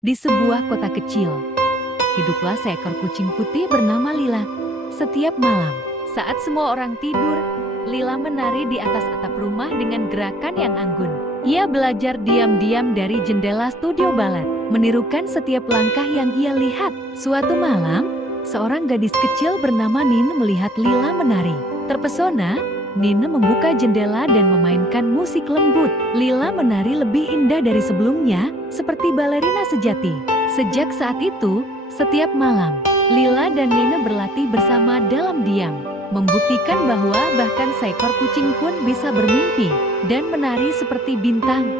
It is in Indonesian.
Di sebuah kota kecil, hiduplah seekor kucing putih bernama Lila. Setiap malam, saat semua orang tidur, Lila menari di atas atap rumah dengan gerakan yang anggun. Ia belajar diam-diam dari jendela studio balet, menirukan setiap langkah yang ia lihat. Suatu malam, seorang gadis kecil bernama Nina melihat Lila menari. Terpesona, Nina membuka jendela dan memainkan musik lembut. Lila menari lebih indah dari sebelumnya, seperti balerina sejati. Sejak saat itu, setiap malam, Lila dan Nina berlatih bersama dalam diam, membuktikan bahwa bahkan seekor kucing pun bisa bermimpi dan menari seperti bintang.